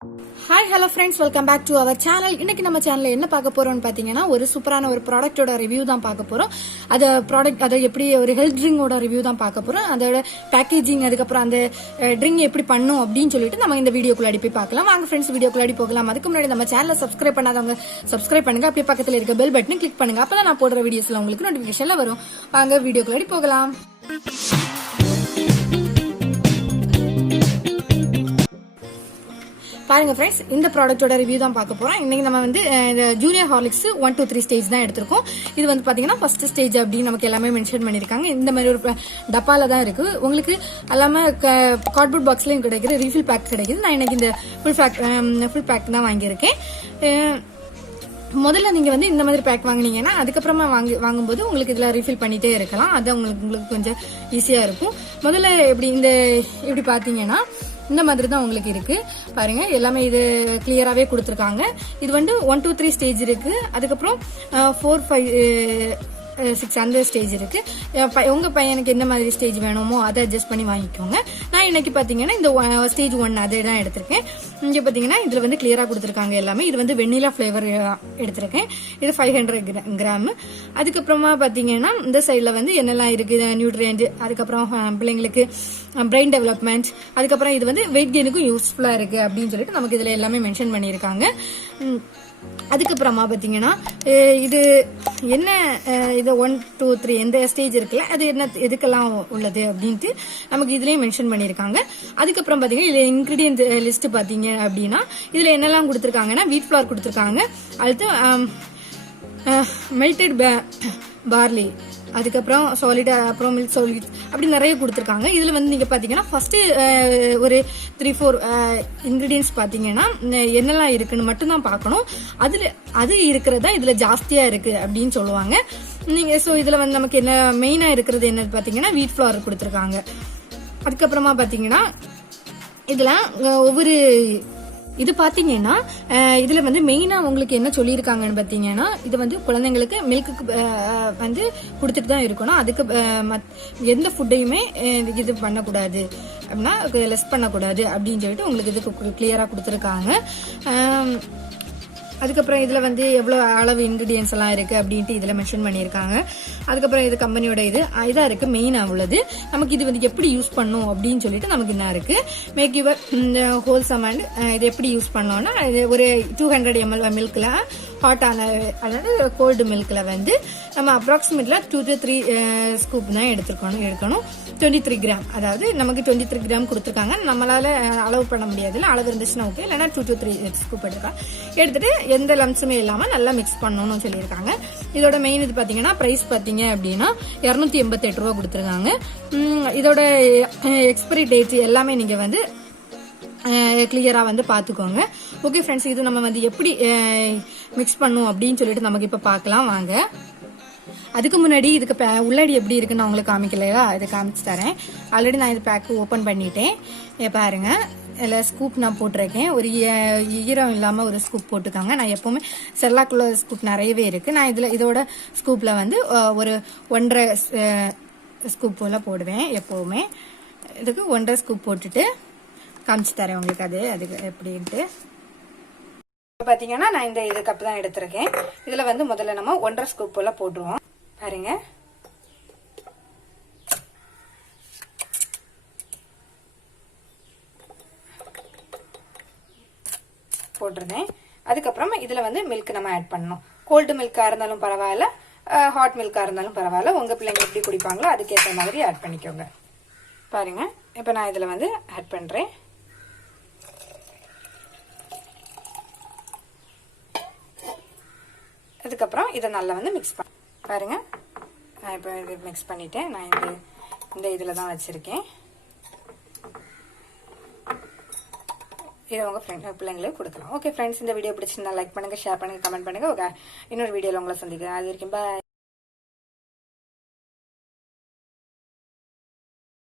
Hi hello friends, welcome back to our channel. இன்னைக்கு நம்ம சேனல்ல என்ன பார்க்க போறோம்னு பாத்தீங்கன்னா, ஒரு சூப்பரான ஒரு ப்ராடக்ட்டோட ரிவ்யூ தான் பார்க்க போறோம். அதை எப்படி ஒரு ஹெல்த் ட்ரிங்கோட ரிவ்யூ தான் பார்க்க போறோம். அதோட பேக்கேஜிங், அதுக்கப்புறம் அந்த ட்ரிங்க் எப்படி பண்ணும் அப்படின்னு சொல்லிட்டு நம்ம இந்த வீடியோக்குள்ளாடி போய் பார்க்கலாம். வாங்க ஃப்ரெண்ட்ஸ், வீடியோக்குள்ளாடி போகலாம். அதுக்கு முன்னாடி நம்ம சேனலை சப்ஸ்கிரைப் பண்ணாதவங்க சப்ஸ்கிரைப் பண்ணுங்க. அப்படியே பக்கத்துல இருக்க பெல் பட்டனை கிளிக் பண்ணுங்க. அப்பதான் நான் போடுற வீடியோஸ்ல உங்களுக்கு நோட்டிபிகேஷன்ல வரும். வாங்க வீடியோக்குள்ளாடி போகலாம். பாருங்க ஃப்ரெண்ட்ஸ், இந்த ப்ராடக்ட்டோட ரிவ்யூ தான் பார்க்க போறோம். இன்னைக்கு நம்ம வந்து ஜூனியர் ஹார்லிக்ஸ் 1 to 3 ஸ்டேஜ் தான் எடுத்திருக்கோம். இது வந்து பாத்தீங்கன்னா ஃபர்ஸ்ட் ஸ்டேஜ் அப்படின்னு நமக்கு எல்லாமே மென்ஷன் பண்ணிருக்காங்க. இந்த மாதிரி ஒரு டப்பால தான் இருக்கு. உங்களுக்கு எல்லாமே கார்ட்போர்ட் பாக்ஸ்லயும் கிடைக்குது, ரீஃபில் பேக் கிடைக்குது. நான் இன்னைக்கு இந்த ஃபுல் பேக் தான் வாங்கியிருக்கேன். முதல்ல நீங்க வந்து இந்த மாதிரி பேக் வாங்கினீங்கன்னா அதுக்கப்புறமா வாங்கும்போது உங்களுக்கு இதுல ரீஃபில் பண்ணிட்டே இருக்கலாம். அது உங்களுக்கு கொஞ்சம் ஈஸியா இருக்கும். முதல்ல இப்படி பாத்தீங்கன்னா இந்த மாதிரி தான் உங்களுக்கு இருக்கு. பாருங்க, எல்லாமே இது கிளியராவே கொடுத்திருக்காங்க. இது வந்து 1 to 3 ஸ்டேஜ் இருக்கு. அதுக்கப்புறம் 4, 5, 6 அந்த ஸ்டேஜ் இருக்கு. உங்க பையனுக்கு என்ன மாதிரி ஸ்டேஜ் வேணுமோ அதை அட்ஜஸ்ட் பண்ணி வாங்கிக்கோங்க. நான் இன்னைக்கு பாத்தீங்கன்னா இந்த ஸ்டேஜ் 1 அதை தான் எடுத்திருக்கேன். இங்க பாத்தீங்கன்னா இதுல வந்து கிளியரா கொடுத்திருக்காங்க எல்லாமே. இது வந்து வெண்ணிலா பிளேவர் எடுத்திருக்கேன். இது 500 கிராம். அதுக்கப்புறமா பாத்தீங்கன்னா இந்த சைட்ல வந்து என்னெல்லாம் இருக்கு, நியூட்ரியன்ட், அதுக்கப்புறம் பிள்ளைங்களுக்கு பிரெயின் டெவலப்மெண்ட், அதுக்கப்புறம் இது வந்து வெயிட் கெயினுக்கும் யூஸ்ஃபுல்லா இருக்கு அப்படின்னு சொல்லிட்டு நமக்கு இதுல எல்லாமே மென்ஷன் பண்ணியிருக்காங்க. அதுக்கப்புறமா பாத்தீங்கன்னா இது என்ன, இது 1 to 3 எந்த ஸ்டேஜ் இருக்குல்ல, அது என்ன எதுக்கெல்லாம் உள்ளது அப்படின்ட்டு நமக்கு இதுலயும் மென்ஷன் பண்ணிருக்காங்க. அதுக்கப்புறம் பாத்தீங்கன்னா இதுல இன்கிரீடியன்ட் லிஸ்ட் பாத்தீங்க அப்படின்னா இதுல என்னெல்லாம் கொடுத்திருக்காங்கன்னா வீட் ஃபிளார் கொடுத்திருக்காங்க, அடுத்து மெல்டட் பார்லி, அதுக்கப்புறம் சாலிட், அப்புறம் மில்க் சாலிட், அப்படி நிறைய கொடுத்துருக்காங்க. இதுல வந்து நீங்க பாத்தீங்கன்னா ஃபர்ஸ்ட் ஒரு 3-4 இன்கிரீடியன்ஸ் பாத்தீங்கன்னா என்னெல்லாம் இருக்குன்னு மட்டும் தான் பார்க்கணும். அது இருக்கிறதா இதுல ஜாஸ்தியா இருக்கு அப்படின்னு சொல்லுவாங்க நீங்க. சோ இதுல வந்து நமக்கு என்ன மெயினா இருக்கிறது என்ன பாத்தீங்கன்னா வீட் ஃபிளார் கொடுத்துருக்காங்க. அதுக்கப்புறமா பாத்தீங்கன்னா இதுல ஒவ்வொரு இது பாத்தீங்கன்னா இதுல வந்து மெயினா உங்களுக்கு என்ன சொல்லியிருக்காங்கன்னு பாத்தீங்கன்னா, இது வந்து குழந்தைங்களுக்கு மில்க்கு வந்து கொடுத்துட்டு தான் இருக்கணும். அதுக்கு எந்த ஃபுட்டையுமே இது பண்ணக்கூடாது அப்படின்னா லெஸ் பண்ணக்கூடாது அப்படின்னு சொல்லிட்டு உங்களுக்கு இது கிளியரா கொடுத்துருக்காங்க. அதுக்கப்புறம் இதுல வந்து எவ்வளவு அளவு இன்கிரீடியன்ஸ் எல்லாம் இருக்கு அப்படின்ட்டு இதுல மென்ஷன் பண்ணிருக்காங்க. அதுக்கப்புறம் இது கம்பெனியோட இதா இருக்கு மெயினா உள்ளது. நமக்கு இது வந்து எப்படி யூஸ் பண்ணும் அப்படின்னு சொல்லிட்டு நமக்கு என்ன இருக்கு, மேக் யுவர் ஹோல்சம் அண்ட் இது எப்படி யூஸ் பண்ணோம்னா, ஒரு 200 ml மில்க்ல ஹாட்டான அதாவது கோல்டு மில்க்ல வந்து நம்ம அப்ராக்சிமேட்ல 2 to 3 ஸ்கூப் தான் எடுக்கணும். 23 கிராம், அதாவது நமக்கு 23 கிராம் கொடுத்துருக்காங்க. நம்மளால அளவு பண்ண முடியாதுல்ல, அளவு இருந்துச்சுன்னா ஓகே, இல்லைன்னா 2 to 3 ஸ்கூப் எடுத்துட்டு எந்த லம்ஸுமே இல்லாம நல்லா மிக்ஸ் பண்ணணும்னு சொல்லியிருக்காங்க. இதோட மெயின் இது பாத்தீங்கன்னா பிரைஸ் பாத்தீங்க அப்படின்னா 288 ரூபா கொடுத்துருக்காங்க. இதோட எக்ஸ்பைரி டேட் எல்லாமே நீங்க வந்து கிளியரா வந்து பாத்துக்கோங்க. ஓகே ஃப்ரெண்ட்ஸ், இது நம்ம வந்து எப்படி மிக்ஸ் பண்ணும் அப்படின்னு சொல்லிட்டு நமக்கு இப்ப பாக்கலாம் வாங்க. அதுக்கு முன்னாடி இதுக்கு உள்ளாடி எப்படி இருக்குன்னு நான் உங்களுக்கு காமிக்கலையா, இதை காமிச்சு தரேன். ஆல்ரெடி நான் இது பேக் ஓபன் பண்ணிட்டேன். பாருங்க, இதுல ஸ்கூப் நான் போட்டிருக்கேன். ஒரு ஈரம் இல்லாம ஒரு ஸ்கூப் போட்டுக்காங்க. நான் எப்பவுமே செல்லாக்குள்ள ஸ்கூப் நிறையவே இருக்கு. நான் இதோட ஸ்கூப்ல வந்து ஒரு 1.5 ஸ்கூப் போல போடுவேன் எப்பவுமே. இதுக்கு 1.5 ஸ்கூப் போட்டுட்டு காமிச்சு தரேன் உங்களுக்கு அதுக்கு எப்படின்ட்டு. பாத்தீங்கன்னா நான் இது கப் தான் எடுத்திருக்கேன். இதுல வந்து முதல்ல நம்ம 1.5 ஸ்கூப் போல போட்டுருவோம். பாருங்க, போட்டிருந்தேன். அதுக்கப்புறம் இதுல வந்து மில்க் நம்ம ஆட் பண்ணணும். கோல்டு மில்கா இருந்தாலும் பரவாயில்ல, ஹாட் மில்கா இருந்தாலும் பரவாயில்ல, உங்க பிள்ளைங்க எப்படி குடிப்பாங்களோ அதுக்கேற்ற மாதிரி ஆட் பண்ணிக்கோங்க. பாருங்க, இப்ப நான் இதுல வந்து ஆட் பண்றேன். அதுக்கப்புறம் இதை நல்லா வந்து மிக்ஸ் பண்ண பாருங்க. நான் இப்போ இது மிக்ஸ் பண்ணிட்டேன். நான் இந்த இதுல தான் வச்சிருக்கேன். இதை உங்க பிள்ளைங்களுக்கு கொடுக்கலாம். ஓகே ஃப்ரெண்ட்ஸ், இந்த வீடியோ பிடிச்சிருந்தா லைக் பண்ணுங்க, ஷேர் பண்ணுங்க, கமெண்ட் பண்ணுங்க. இன்னொரு வீடியோல உங்களை சந்திக்கிறேன். அது வரைக்கும் பாய்.